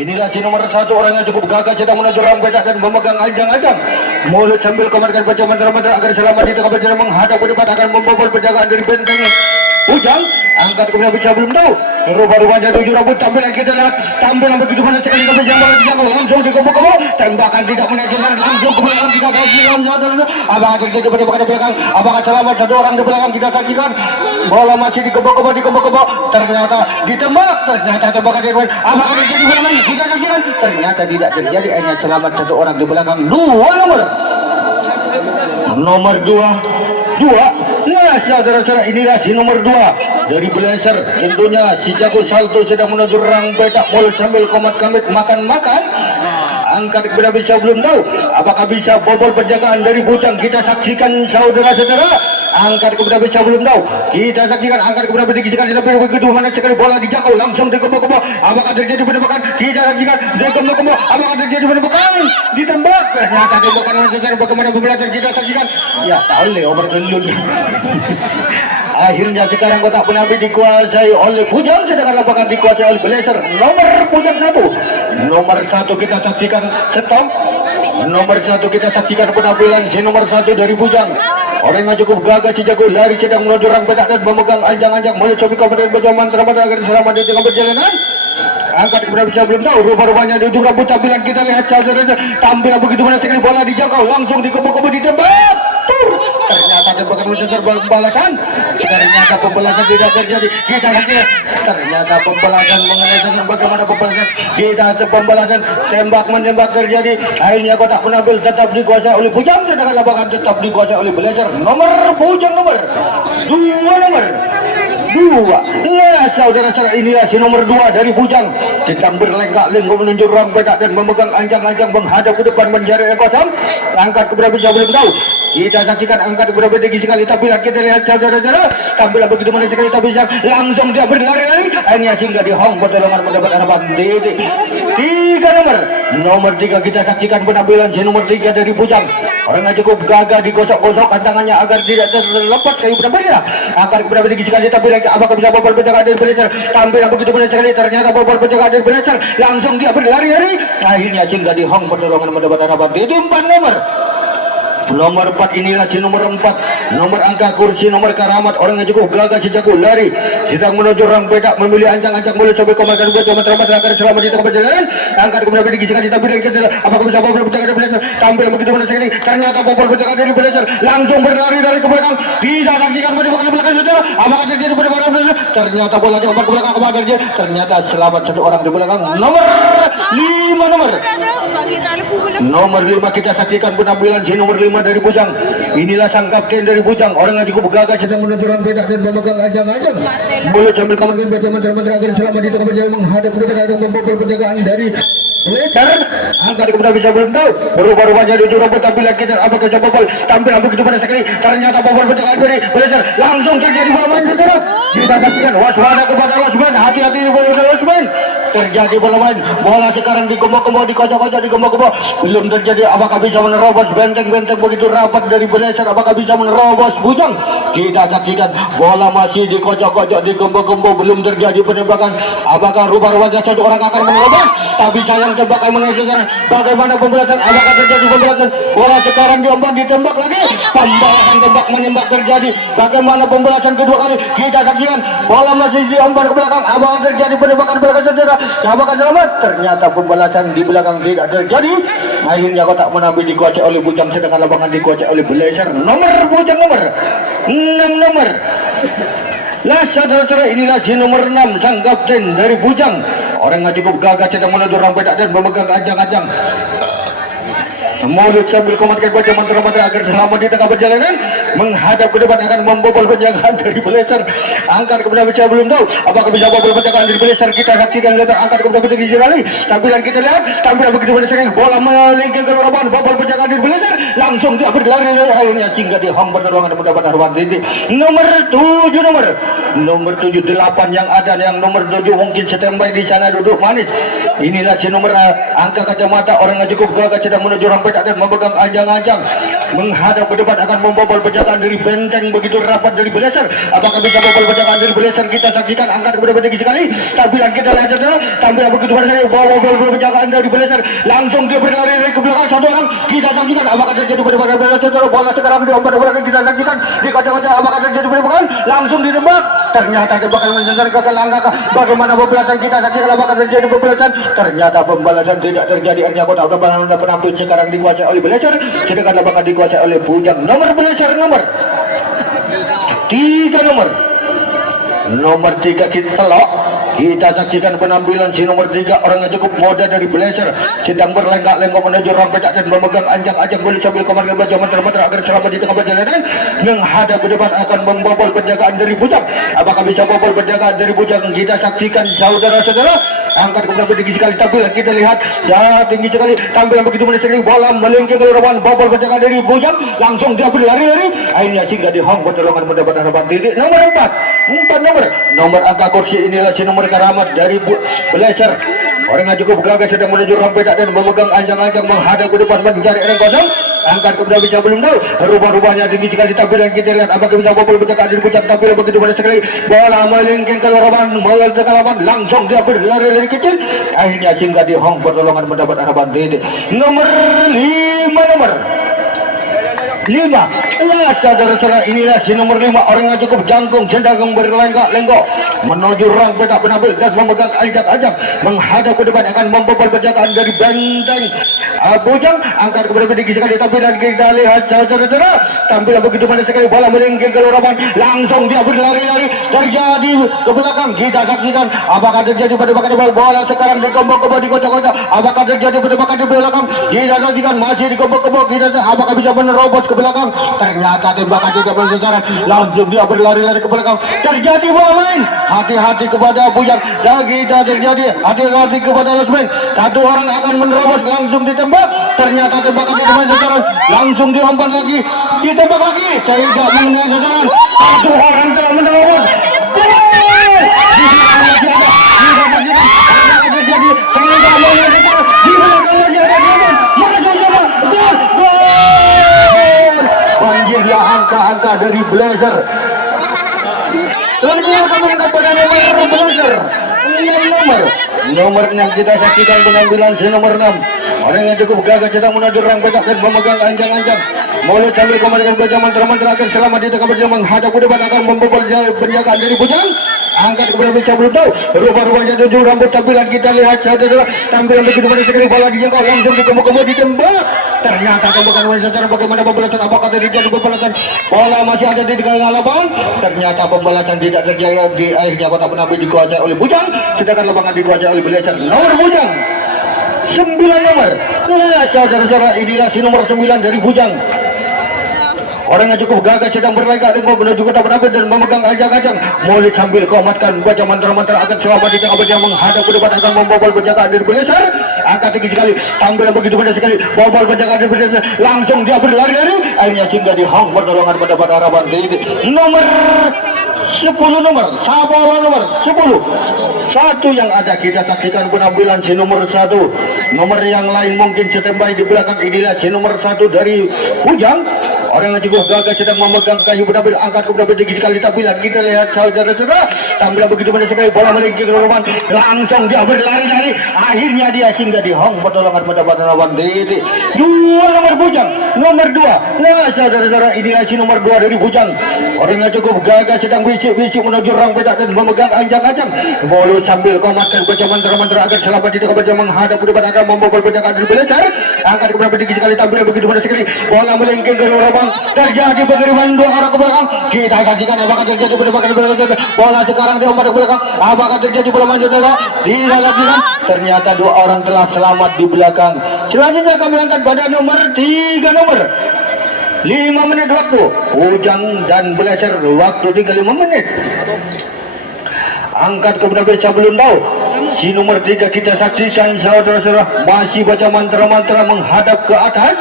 Inilah si nomor 1 orang yang cukup gagah sedang menuju orang petak dan memegang ajang-ajang. Mulut sambil komandan baca mantra-mantra agar selamat di tengah berjalan menghadap ke depan akan membobol penjagaan dari benteng Ujang. Angkat kemudian bisa belum tahu. Rupa-rupanya 7 rambut tampil yang kita lihat. Tampil yang begitu mana sekali ke penjagaan dijangkau langsung di kubu-kubu. Tembakan tidak menajamkan langsung ke belakang tidak gagal. Apakah terjadi pada belakang? Apakah selamat satu orang di belakang kita saksikan? Bola masih di kubu-kubu ternyata ditembak. Ternyata tembakan di apakah terjadi bola kita saksikan? Ternyata tidak terjadi, hanya selamat satu orang di belakang. Nomor 2. Nah, saudara-saudara, inilah si nomor 2 dari Blazer. Tentunya si jago salto sedang menuju rang petak mulut sambil komat kamit makan-makan. Angkat kepada bisa belum tahu apakah bisa bobol penjagaan dari Bujang. Kita saksikan saudara-saudara. Angkat kepada bisa belum tahu. Kita saksikan angkat kepada begitu sekali tapi begitu mana sekali bola dijangkau langsung di kebo-kebo. Apakah terjadi penembakan? Kita saksikan di kebo-kebo. Apakah terjadi penembakan? Ditembak. Ternyata tembakan secara bagaimana pembelasan kita saksikan. Ya tahu le overtundun. Akhirnya sekarang kotak penalti dikuasai oleh Bujang, sedangkan lapangan dikuasai oleh Blazer. Nomor Bujang 1. Nomor 1 kita saksikan stop. Nomor 1 kita saksikan penampilan si nomor 1 dari Bujang. Orang yang cukup gagah si jago lari sedang menuju rang petak dan memegang anjang-anjang mulut sobi komandan baca mantra-mantra agar selamat di tengah perjalanan. Angkat kepada bisa belum tahu rupa-rupanya di ujung rambut tampilan kita lihat saudara tampil begitu mana sekali bola dijangkau langsung di kubu-kubu ditembak. Ternyata tembakan menyasar pembalasan. Ternyata pembalasan tidak terjadi. Kita lihat ternyata pembalasan mengenai dengan bagaimana pembalasan tidak ada pembalasan tembak menembak terjadi. Akhirnya kotak penampilan tetap dikuasai oleh Bujang, sedangkan lapangan tetap dikuasai oleh Blazer. Nomor Bujang nomor 2. Nah, saudara-saudara, inilah si nomor 2 dari Bujang sedang berlenggak-lenggok menuju ruang petak dan memegang anjang-anjang menghadap ke depan mencari yang kosong. Angkat keberapa bisa belum tahu. Kita saksikan angkat keberapa tinggi sekali tapi kita lihat saudara-saudara tampil begitu mana sekali tapi langsung dia berlari-lari hanya sehingga di hong pertolongan mendapat harapan titik 3 nomor 3 kita saksikan penampilan si nomor 3 dari Bujang. Orang yang cukup gagah digosok-gosokkan tangannya agar tidak terlepas kayu penampilannya. Angkat keberapa tinggi sekali tapi apakah bisa bobol penjagaan dari Blazer. Tampil begitu mana sekali ternyata bobol penjagaan dari Blazer langsung dia berlari-lari akhirnya sehingga di hong pertolongan mendapat harapan titik 4 Nomor 4 inilah si nomor 4 nomor angka kursi nomor karamat. Orang yang cukup gagah si jago lari sedang menuju rang petak memilih ancang-ancang mulut sampai komandan baca mantra-mantra agar selamat di tengah perjalanan. Angkat kemudian tinggi sekali tapi apakah bisa bobol penjagaan dari Blazer. Tampil begitu mana sekali ternyata bobol penjagaan dari Blazer langsung berlari dari ke belakang. Tidak saksikan pada belakang saudara. Apakah terjadi pada Blazer. Ternyata bola diumpan ke belakang apakah terjadi. Ternyata selamat satu orang di belakang. Nomor 5 nomor 5 kita saksikan penampilan si nomor 5 dari Bujang. Inilah sang kapten dari Bujang. Orang yang cukup gagah sedang menuju rang petak dan memegang ajang-ajang mulut sambil komandan baca mantra-mantra agar selamat di tengah perjalanan menghadap ke depan dan membobol penjagaan dari Blazer. Angkat kemudian bisa belum tahu rupa-rupanya di ujung rambut tampilan kita apakah bisa bobol tampil begitu pada sekali ternyata bobol penjagaan dari Blazer langsung terjadi bola main saudara. Kita saksikan waspada kepada Losman, hati-hati di bola Losman. Terjadi bola main, bola sekarang digembok-gembok, dikocok-kocok, digembok-gembok. Belum terjadi, apakah bisa menerobos benteng-benteng begitu rapat dari Blazer, apakah bisa menerobos Bujang. Kita saksikan bola masih dikocok-kocok, digembok-gembok, belum terjadi penembakan. Apakah rupa-rupanya satu orang akan menerobos? Tapi sayang tembakan mengejar. Bagaimana pembalasan? Apakah terjadi pembalasan? Bola sekarang diombak, ditembak lagi. Pembalasan tembak menembak terjadi. Bagaimana pembalasan kedua kali? Kita saksikan bola masih diombak ke belakang. Apakah terjadi penembakan belakang saudara? Apakah selamat? Ternyata pembalasan di belakang tidak terjadi. Akhirnya kotak penampi dikuasai oleh Bujang, sedangkan lapangan dikuasai oleh Blazer. Nomor Bujang nomor 6 Lah saudara-saudara, inilah si nomor 6 sang kapten dari Bujang. Orang yang cukup gagah sedang menuju rang petak dan memegang ajang-ajang mulut sambil komandan baca mantra-mantra agar selamat di tengah perjalanan menghadap ke depan akan membobol penjagaan dari Blazer. Angkat kemudian bisa belum tahu apakah bisa bobol penjagaan dari Blazer. Kita saksikan letak angkat kemudian tinggi sekali tampilan kita lihat tampilan begitu pada sekali bola melingkar ke lapangan bobol penjagaan dari Blazer langsung dia berlari akhirnya sehingga di hang penerangan mendapat harapan titik nomor 7 8 yang ada yang nomor 7 mungkin standby di sana duduk manis. Inilah si nomor angka kacamata orang yang cukup gagah sedang menuju rang petak dan memegang anjang-anjang menghadap ke depan akan membobol penjagaan dari benteng begitu rapat dari Blazer. Apakah bisa bobol penjagaan dari Blazer? Kita saksikan angkat kepada tinggi sekali. Tampilan kita lihat saja, tampilan begitu pada saya bobol penjagaan dari Blazer. Langsung dia berlari ke belakang satu orang. Kita saksikan apakah terjadi pada Blazer. Bola sekarang diompat belakang kita saksikan di kaca-kaca apakah terjadi pada belakang. Langsung ditembak. Ternyata tembakan menyasar ke langkah. Bagaimana pembalasan kita saksikan apakah terjadi pembalasan? Ternyata pembalasan tidak terjadi. Artinya kotak penampil sekarang dikuasai oleh Blazer. Sedangkan apakah dikuasai oleh Bujang. Nomor Blazer nomor 3 kita telok. Kita saksikan penampilan si nomor 3 orang yang cukup muda dari Blazer sedang berlenggak-lenggok menuju ruang petak dan memegang anjang-anjang boleh sambil komandan baca mantra-mantra agar selamat di tengah perjalanan menghadap ke depan akan membobol penjagaan dari Bujang. Apakah bisa bobol penjagaan dari Bujang? Kita saksikan saudara-saudara. Angkat kemudian tinggi sekali tampilan kita lihat sangat tinggi sekali tampilan begitu manis sekali bola melingkar ke lawan bobol penjagaan dari Bujang langsung dia berlari-lari akhirnya singgah di hong pertolongan mendapat harapan titik nomor 4 nomor angka kursi inilah si nomor karamat dari Blazer. Orang yang cukup gagah sedang menuju ruang petak dan memegang anjang-anjang menghadap ke depan mencari arena kosong. Angkat kemudian bisa belum tahu rubah-rubahnya tinggi sekali tampilan kita lihat apakah bisa bobol penjagaan dari Bujang tampilan begitu manis sekali bola melingkar ke lawan langsung dia berlari kecil akhirnya singgah di hong pertolongan mendapat harapan titik nomor 5 lah saudara-saudara inilah si nomor 5 orang yang cukup jangkung cenderung berlenggak-lenggok menuju ruang petak penampil dan memegang anjang-anjang menghadap ke depan akan membobol penjagaan dari benteng Bujang. Angkat kepada tinggi sekali tampilan kita lihat saudara-saudara tampilan begitu manis sekali bola melingkar ke lawan langsung dia berlari-lari terjadi ke belakang. Kita saksikan apakah terjadi pada bola sekarang dikembang-kembang di kocak-kocak apakah terjadi pada di belakang. Kita saksikan masih dikembang-kembang kita apakah bisa menerobos ke belakang. Ternyata tembakan tidak bersasaran langsung dia berlari-lari ke belakang terjadi bola main. Hati-hati kepada Bujang dan kita terjadi hati-hati kepada Lasmin. Satu orang akan menerobos langsung ditembak. Ternyata tembakan tidak bersasaran langsung diumpan lagi ditembak lagi tidak mengenai sasaran. Satu orang telah menerobos. Terjadi tidak mengenai sasaran di belakang lagi ada teman masuk sama gol. Banjirlah angka-angka dari Blazer. Selanjutnya kami angkat pada nomor Blazer 6 nomor 6 kita saksikan pengambilan si nomor 6 orang yang cukup gagah sedang menuju ruang petak dan memegang anjang-anjang mulut sambil komandan baca mantra-mantra akan selamat di tengah perjalanan menghadap ke depan akan membobol penjagaan dari Bujang. Angkat kepada bisa belum tahu rubah-rubahnya tujuh rambut tampilan kita lihat saudara tampilan begitu manis sekali bola dijangkau langsung dikembang-kembang ditembak. Ternyata tembakan secara bagaimana pembalasan apakah terjadi pembalasan bola masih ada di tengah lapangan. Ternyata pembalasan tidak terjadi di akhirnya kotak penampi dikuasai oleh Bujang sedangkan lapangan dikuasai oleh Blazer. Nomor Bujang 9 nomor. Nah saudara-saudara inilah si nomor 9 dari Bujang. Orang yang cukup gagah sedang berlenggak-lenggok menuju kotak penampilan dan memegang anjang-anjang mulut sambil komatkan baca mantra-mantra akan selamat di tengah perjalanan menghadap ke depan akan membobol penjagaan dari Blazer. Angkat tinggi sekali tampilan begitu mudah sekali bobol penjagaan dari Blazer langsung dia berlari-lari akhirnya singgah di hong pertolongan mendapat harapan titik nomor 10 nomor 10 satu yang ada kita saksikan penampilan si nomor 1 nomor yang lain mungkin standby di belakang inilah si nomor 1 dari Bujang. Orang yang cukup gagah sedang memegang kayu penampilan angkat ke belakang tinggi sekali tampilan kita lihat saudara-saudara tampilan begitu banyak sekali bola melingkar ke lawan langsung dia berlari-lari akhirnya dia singgah di hong pertolongan mendapat harapan titik 2 nomor Bujang nomor 2 lah saudara-saudara inilah si nomor 2 dari Bujang. Orang yang cukup gagah sedang bisik-bisik menuju ruang petak dan memegang anjang-anjang mulut sambil komatkan baca mantra-mantra agar selamat di tengah perjalanan menghadap ke depan akan membobol penjagaan dari Blazer. Angkat ke belakang tinggi sekali tampilan begitu banyak sekali bola melingkar ke lawan terjadi pengiriman dua arah ke belakang. Kita saksikan apakah terjadi penembakan belakang bola sekarang diumpan ke belakang apakah terjadi bola maju tidak dilakukan. Ternyata 2 orang telah selamat di belakang. Selanjutnya kami angkat pada nomor 3 nomor 5 menit waktu Bujang dan Blazer waktu tinggal 5 menit. Angkat kepada bisa belum tahu si nomor 3 kita saksikan saudara-saudara masih baca mantra-mantra menghadap ke atas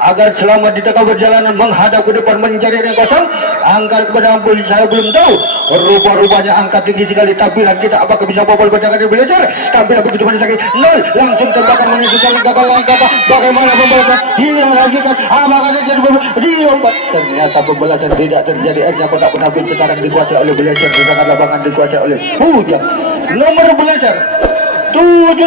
agar selamat di tengah perjalanan menghadap ke depan mencari yang kosong. Angkat kepada ampun, saya belum tahu rupa-rupanya angkat tinggi sekali, tampilan kita apakah bisa bobol bacakan di belajar, tampilan begitu manis lagi, nol, langsung tembakan menyusul gagal langkah, bagaimana pembalasan, dia lagi kan, apakah terjadi diombat, ternyata pembalasan tidak terjadi, akhirnya kotak penalti sekarang dikuasai oleh belajar, sedangkan lapangan dikuasai oleh Bujang. Nomor belajar 7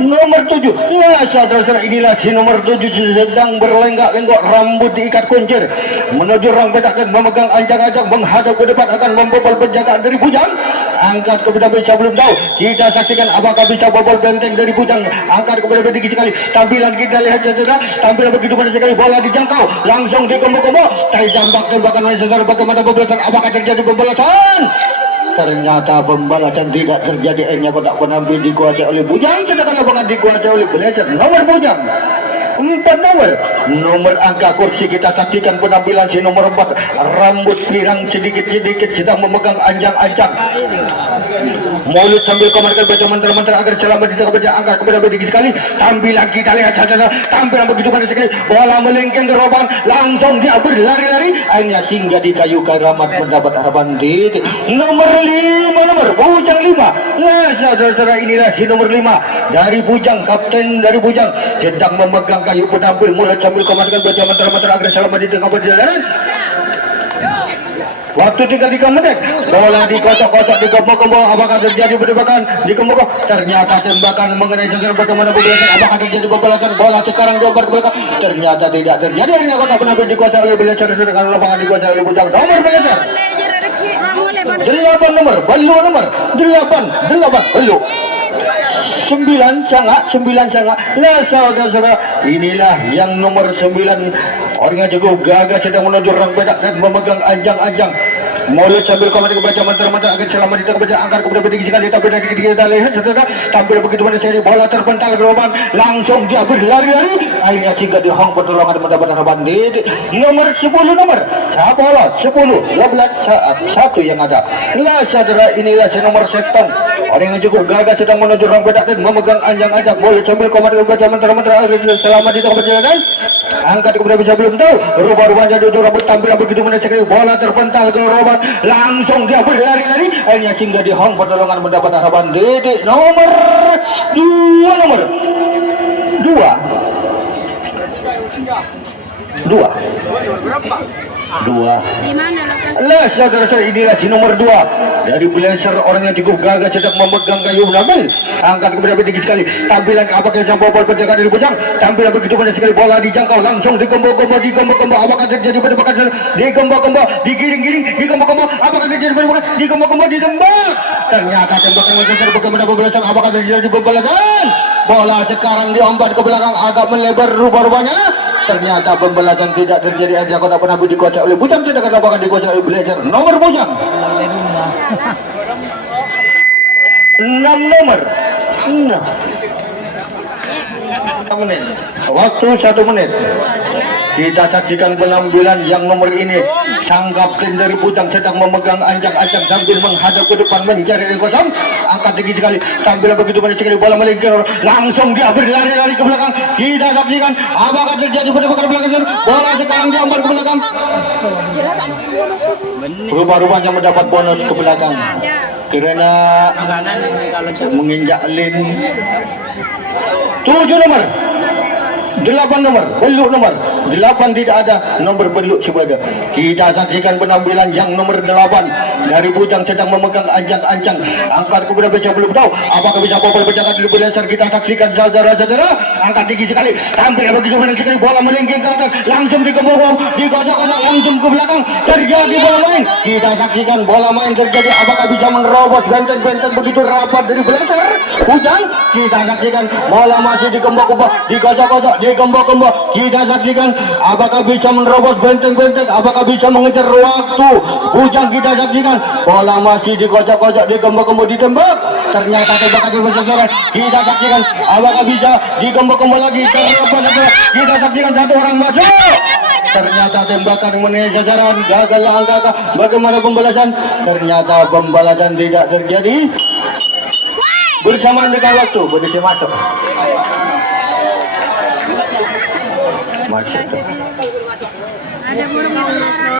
nomor 7. Ya saudara-saudara, inilah si nomor 7 sedang berlenggak-lenggok, rambut diikat kuncir menuju rang petak dan memegang ancang-ancang menghadap ke depan akan membobol penjagaan dari Bujang. Angkat kepada bisa belum tahu, kita saksikan apakah bisa bobol benteng dari Bujang. Angkat kepada tinggi sekali, tampilan kita lihat saudara, tampilan begitu manis sekali, bola dijangkau langsung dikombo-kombo, tembakan oleh saudara, bagaimana pembalasan, apakah terjadi pembalasan? Ternyata pembalasan tidak terjadi, akhirnya kotak penampi dikuasai oleh Bujang, sedangkan lapangan dikuasai oleh Belajar. Nomor Bujang 4 nomor angka kursi, kita saksikan penampilan si nomor 4, rambut pirang sedikit-sedikit sedang memegang anjang-anjang, mulut sambil komandan baca mantra-mantra agar selamat di tengah berjalan. Angkat kepada tinggi sekali, tampilan kita lihat saja, tampilan begitu manis sekali, bola melengkeng ke roban, langsung dia berlari-lari, akhirnya singgah di kayu karamat mendapat harapan di nomor 5, nomor Bujang 5. Nah saudara-saudara, inilah si nomor 5 dari Bujang, kapten dari Bujang sedang memegang kayu penampil, mulut sambil komandan baca mantra-mantra agar selamat di tengah perjalanan. Waktu tinggal 3 menit, bola dikocok-kocok, dikembang-kembang, apakah terjadi penembakan, dikembang, ternyata tembakan mengenai sasaran, bagaimana pembalasan, apakah terjadi pembalasan, bola sekarang dioper ke belakang, ternyata tidak terjadi, akhirnya kotak penampilan dikuasai oleh Belajar, sedangkan lapangan dikuasai oleh Bujang. Nomor Belajar 8 nomor, Belu nomor 8 Belu 9 sangat. Lah saudara-saudara, inilah yang nomor 9, orang jago gagah sedang menuju rang petak dan memegang anjang-anjang, mulut sambil komandan baca mantra-mantra agar selamat di tengah berjalan. Angkat kepada tinggi sekali, tapi dari kita lihat saudara, tampil begitu manis seri, bola terpental ke roban, langsung dia berlari-lari, akhirnya singgah di hong pertolongan mendapat harapan di nomor 10 nomor 10 12 1 yang ada. Lah saudara, inilah si nomor seton, orang yang cukup gagah sedang menuju rang petak dan memegang anjang-anjang, mulut sambil komandan baca mantra-mantra agar selamat di tengah perjalanan. Angkat kepada bisa belum tahu, rubah-rubahnya dia rambut, tampil begitu manis sekali, bola terpental ke roban, langsung dia berlari-lari, akhirnya singgah di hong pertolongan mendapat harapan di nomor 2. Lah saudara-saudara, inilah si nomor 2 dari Belajar, orang yang cukup gagah sedang memegang kayu penampilan. Angkat kepada tinggi sekali, tampilan apakah yang bobol penjagaan dari Bujang, tampilan begitu manis sekali, bola dijangkau langsung dikembang-kembang, apakah terjadi penembakan, dikembang-kembang, digiring-giring, dikembang-kembang, apakah terjadi penembakan, dikembang-kembang, ditembak, ternyata tembakan Belajar, bagaimana pembalasan, apakah terjadi pembalasan, bola sekarang diombat ke belakang agak melebar, rubah-rubahnya, ternyata pembalasan tidak terjadi, aja kotak penampilan dikuasai oleh Bujang, sedangkan lapangan dikuasai oleh Belajar. Nomor Bujang 6 nomor 6 menit, waktu 1 menit. Kita saksikan penampilan yang nomor ini, sang kapten dari Bujang sedang memegang anjang-anjang sambil menghadap ke depan mencari kosong. Angkat tinggi sekali, tampilan begitu manis sekali, bola melingkar, langsung dia berlari-lari ke belakang. Kita saksikan apakah terjadi penembakan belakang, bola sekarang diambil ke belakang, rubah-rubahnya mendapat bonus ke belakang karena menginjak lin. 7 nomor 8 nomor, Beluk nomor 8 tidak ada, nomor Beluk sebagai. Kita saksikan penampilan yang nomor 8 dari Bujang sedang memegang anjang-anjang. Angkat kepada beca belum tahu apakah bisa bobol penjagaan di Belajar. Kita saksikan saudara-saudara, angkat tinggi sekali, tampil begitu manis sekali, bola melengking ke atas, langsung dikembang, dikocok-kocok langsung ke belakang, terjadi bola main. Kita saksikan bola main terjadi, apakah bisa menerobos benteng-benteng begitu rapat dari Belajar Bujang. Kita saksikan bola masih dikembang-kembang, dikocok-kocok, dikembang-kembang. Kita saksikan apakah bisa menerobos benteng-benteng, apakah bisa mengejar waktu Bujang. Kita saksikan bola masih dikocok-kocok, dikembang-kembang, ditembak, ternyata tembakan berjajaran. Kita saksikan apakah bisa dikembang-kembang lagi, kita saksikan satu orang masuk, ternyata tembakan mengenai jajaran, gagal angka. Bagaimana pembalasan? Ternyata pembalasan tidak terjadi. Bersamaan dengan waktu, berisi masuk. Masya Allah. Ada burung yang masuk.